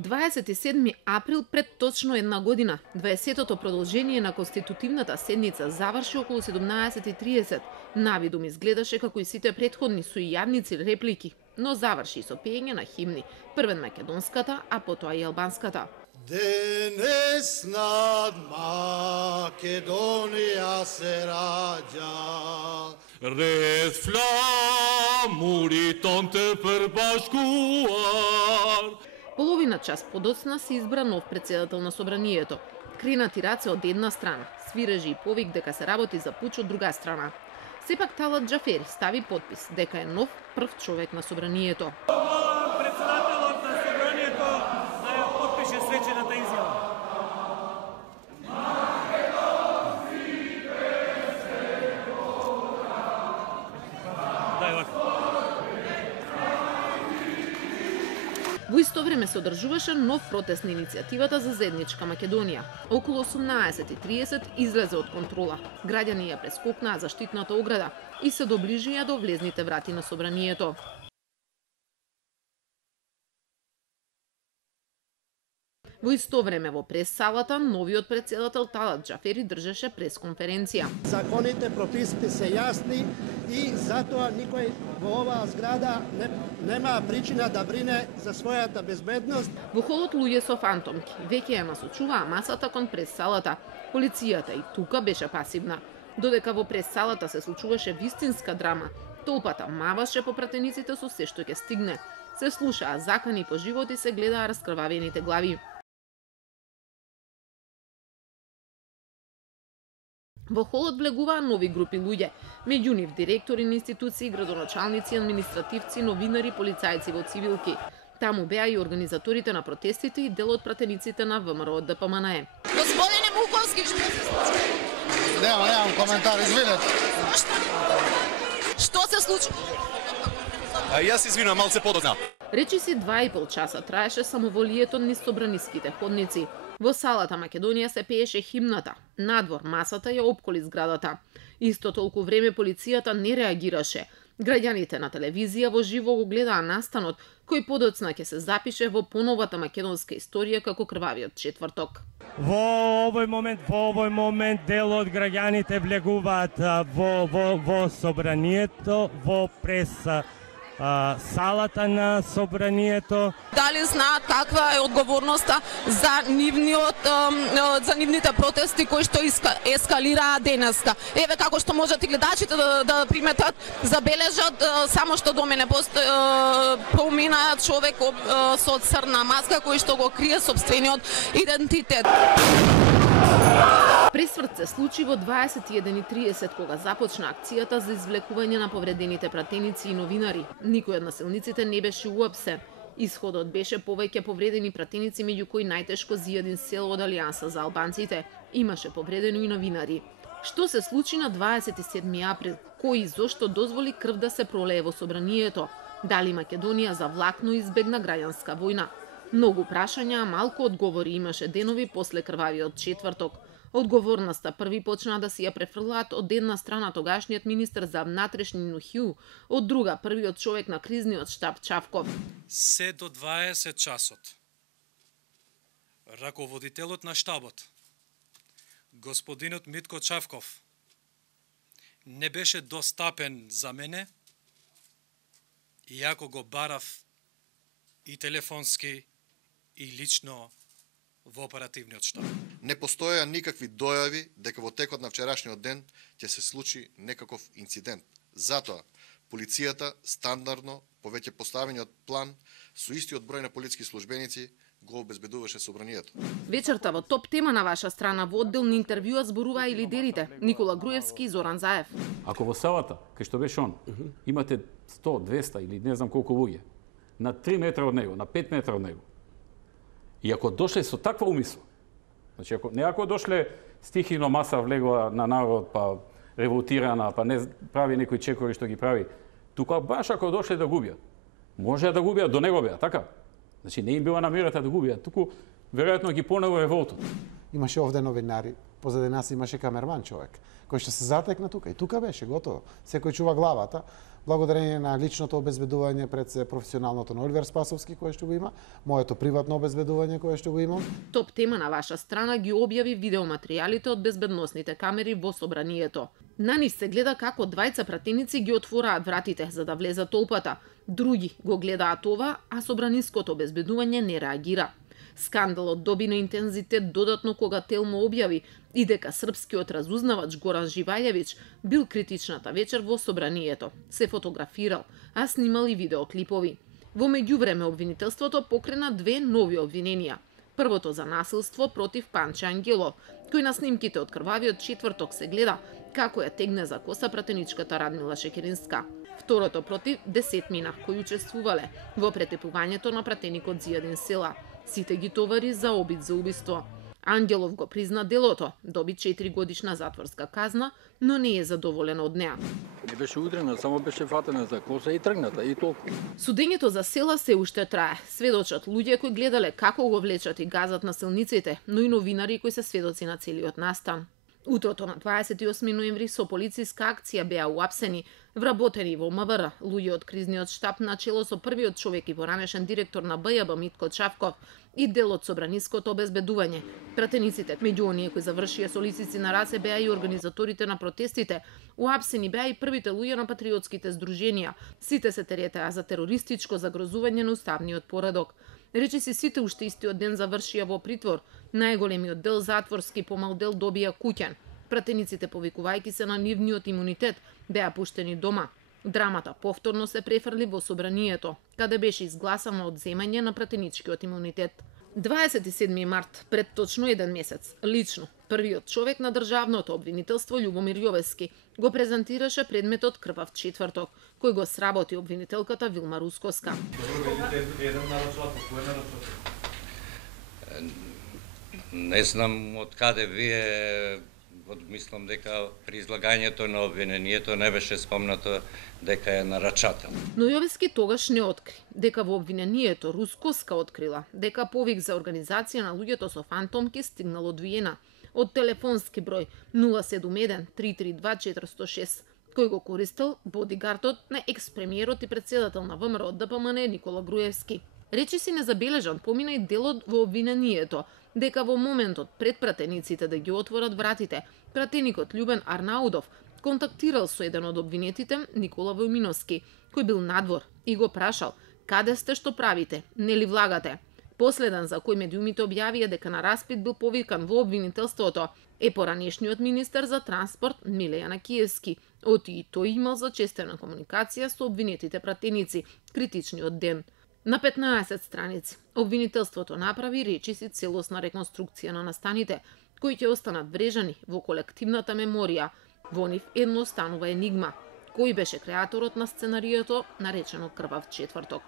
27 април пред точно една година, 20-тото продолжение на конститутивната седница заврши околу 17:30. Навидум изгледаше како и сите претходни со јавници реплики, но заврши со пеење на химни, првен македонската, а потоа и албанската. Денес над Македонија се раѓа. Ред фламури тонте прбашкуар. Половина час подоцна се избра нов председател на собранието. Кренати раце од една страна, свирежи и повик дека се работи за пуч од друга страна. Сепак Талат Џафери стави подпис дека е нов прв човек на собранието. Председателот на собранието да ја подпише свечената изјава. Во исто време се одржуваше нов протест на иницијативата за заедничка Македонија. Околу 18:30 излезе од контрола. Граѓани ја прескокнаа заштитната ограда и се доближија до влезните врати на собранието. Во исто време во прес-салата новиот председател Талат Џафери држеше пресконференција. Законите, прописите се јасни и затоа никој во оваа зграда нема причина да брине за својата безбедност. Во холот луѓе со фантомки веќе ја насочуваа масата кон прес-салата. Полицијата и тука беше пасивна. Додека во прес-салата се случуваше вистинска драма, толпата маваше по пратениците со се што ќе стигне. Се слушаа закани по живот и се гледаа раскрвавените глави. Во холот влегуваа нови групи луѓе, меѓу нив директори на институции, градоначалници, административци, новинари, полицајци во цивилки. Таму беа и организаторите на протестите и дел од пратениците на ВМРО од ДПМНЕ. Господине Муковски, што се случи? Немам коментар, извинете. Што се случи? Јас извинувам, малце подозна. Речиси 2,5 часа траеше самоволието низ собраниските ходници. Во салата Македонија се пееше химната. Надвор масата ја опколи зградата. Исто толку време полицијата не реагираше. Граѓаните на телевизија во живо го гледаа настанот, кој подоцна ќе се запише во поновата македонска историја како крвавиот четврток. Во овој момент дел од граѓаните влегуваат во собранието, во прес салата на собранието. Дали знаат каква е одговорноста за нивните протести кои што ескалираа денеска? Еве како што можат и гледачите да приметат, забележат, само што до мене помина човек со црна маска кој што го крие сопствениот идентитет. Пресврт се случи во 21:30 кога започна акцијата за извлекување на повредените пратеници и новинари. Никој од насилниците не беше уапсен. Исходот беше повеќе повредени пратеници, меѓу кои најтешко зијадин сел од Алијанса за албанците. Имаше повредени и новинари. Што се случи на 27 април? Кој и зошто дозволи крв да се пролее во собранието? Дали Македонија завлакно избегна граѓанска војна? Многу прашања, а малку одговори имаше денови после крвавиот четврток. Одговорноста први почна да си ја префрлаат од една страна тогашниот министер за внатрешни Нухју, од друга првиот човек на кризниот штаб Чавков. Се до 20 часот. Раководителот на штабот, господинот Митко Чавков, не беше достапен за мене, иако го барав и телефонски и лично во оперативниот штаб. Не постоеа никакви дојави дека во текот на вчерашниот ден ќе се случи некаков инцидент. Затоа, полицијата стандардно, по веќе поставениот план, со истиот број на полициски службеници, го обезбедуваше собранието. Вечерта во топ тема на ваша страна во одделни интервјуа зборуваа и лидерите Никола Груевски и Зоран Заев. Ако во салата, кај што беше он, имате 100, 200 или не знам колку луѓе, на 3 метра од него, на 5 метра од него, и ако дошле со таква умисла, значи ако дошле стихино маса влегла на народ, па револтирана, па не прави некои чекори што ги прави, тука баш ако дошле да губиат, може да губиат, до него беа, така? Значи не им била намерата да губиат, туку веројатно ги понело револтот. Имаше овде новинари, позади нас имаше камерман човек, кој што се затекна тука и тука беше готово. Секој чува главата. благодарение на личното обезбедување пред се професионалното на Оливер Спасовски кое што го има, моето приватно обезбедување кое што го имам. Топ тема на ваша страна ги објави видеоматеријалите од безбедносните камери во собранието. На нив се гледа како двајца пратеници ги отвораат вратите за да влезат толпата. Други го гледаат ова, а собраниското обезбедување не реагира. Скандалот доби на интензитет додатно кога Телмо објави и дека српскиот разузнавач Горан Живајевиќ бил критичната вечер во собранието. Се фотографирал, а снимал и видеоклипови. Во меѓувреме обвинителството покрена две нови обвиненија. Првото за насилство против Панче Ангелов, кој на снимките од крвавиот четврток се гледа како ја тегне за коса пратеничката Радмила Шекеринска. Второто против десетмина кои учествувале во претепувањето на пратеникот Зијадин Села. Сите ги товари за обид за убиство. Ангелов го призна делото, доби 4 годишна затворска казна, но не е задоволен од неа. Не беше удрена, само беше фатена за коса и тргната, и толку. Судењето за Села се уште трае. Сведочат луѓе кои гледале како го влечат и газат насилниците, но и новинари кои се сведоци на целиот настан. Утрото на 28 ноември со полициска акција беа уапсени, вработени во МВР, луѓе од кризниот штаб начело со првиот човек и поранешен директор на БЈБ Митко Чавков и дел од собраниското обезбедување. Пратениците, меѓу оние кои завршија со лисици на раце, беа и организаторите на протестите. Уапсени беа и првите луѓе на патриотските здруженија. Сите се теретаа за терористичко загрозување на уставниот поредок. Речиси сите уште истиот ден завршија во притвор. Најголемиот дел затворски, помал дел добија куќен. Пратениците, повикувајќи се на нивниот имунитет, беа пуштени дома. Драмата повторно се префрли во собранието, каде беше изгласано одземање на пратеничкиот имунитет. 27 март, пред точно еден месец, лично, првиот човек на државното обвинителство Љубомир Јовески го презентираше предметот Крвав четврток, кој го сработи обвинителката Вилма Рускоска. Не знам од каде вие мислам дека при излагањето на обвинението не беше спомнато дека е нарачател. Но Јовески тогаш не откри дека во обвинението Рускоска открила дека повик за организација на луѓето со фантомки стигнал од Виена од телефонски број 071 332 406, кој го користел бодигардот на екс-премиерот и председател на ВМРО ДПМН Никола Груевски. Речиси незабележан помина и делот во обвинението, дека во моментот пред пратениците да ги отворат вратите, пратеникот Љубен Арнаудов контактирал со еден од обвинетите, Никола Војминовски, кој бил надвор и го прашал: "Каде сте, што правите? Нели влагате?" Последен за кој медиумите објавија дека на распит бил повикан во обвинителството е поранешниот министер за транспорт Миле Јанакиевски, оти и тој имал зачестена комуникација со обвинетите пратеници критичниот ден. На 15 страници, обвинителството направи речиси целосна реконструкција на настаните, кои ќе останат врежани во колективната меморија. Во нив едно останува енигма. Кој беше креаторот на сценарието наречено Крвав четврток?